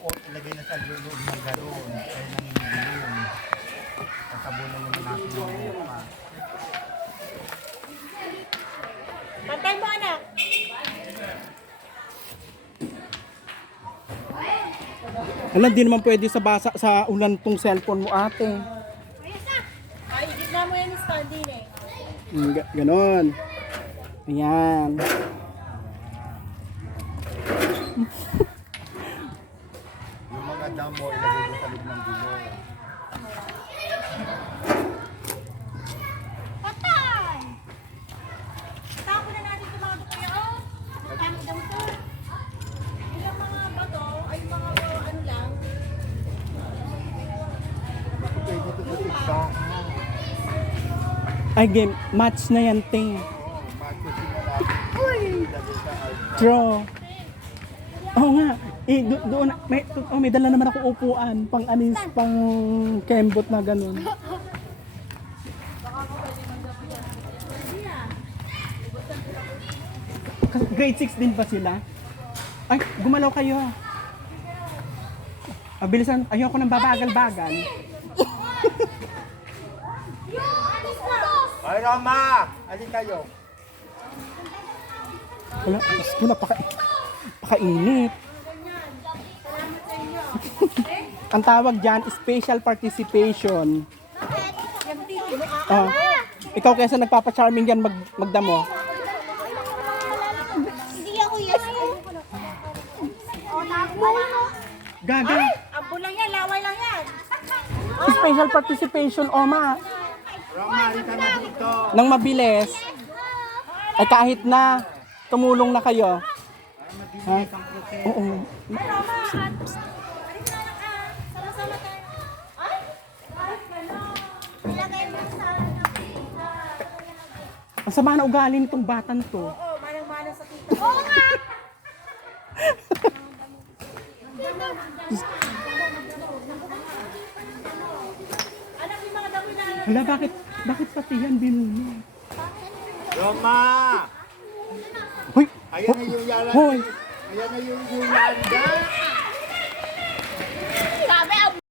ilagay na sa loob ng galon. Ay nanginginom. Tatabunan naman natin yung lupa. Pantay mo, anak. Alam, di naman pwede sa basa sa ulan tong cellphone mo, ate. Ay, igitna mo yan yung stand din eh. Ganon. Ayan. Yung mga damo, ilagay mo sa loob ng gulong. Patay! Tapo na natin ito mga kuya. Paano ganito? Ilang mga bato ay mga ano lang. Bakit pwede ito sa tikta? Ay, game. Match na yan, te. Matusin na natin. Ilagay sa alta. Draw. Oo nga. Eh, doon, may dala naman ako upuan. Pang anis, pang kembot na ganun. Grade 6 din ba sila? Ay, gumalaw kayo. Bilisan, ayoko nang babagal-bagal. Ay, Rama! Alin kayo? Wala, ko na pakainit. Ang tawag dyan, special participation. Oh, ikaw kaysa nagpapa-charming dyan magdamo. Hindi ako yes. Gaga. Ampo lang yan, laway lang yan. Special participation, Oma. Rama, alin ka na dito. Nang mabilis. Ay kahit na tumulong na kayo. Ha? Oo. Sama-sama tayo. Ay? Ilagay mo sa... Ang sama na ugali nitong batan to. Oo, manang-manang sa tita. Oo nga! Anak, yung mga dami na... Hala, bakit pati yan binuno? Rama! Hoy! Ayan na yung yalan. Hoy! Ayan na yung yanda.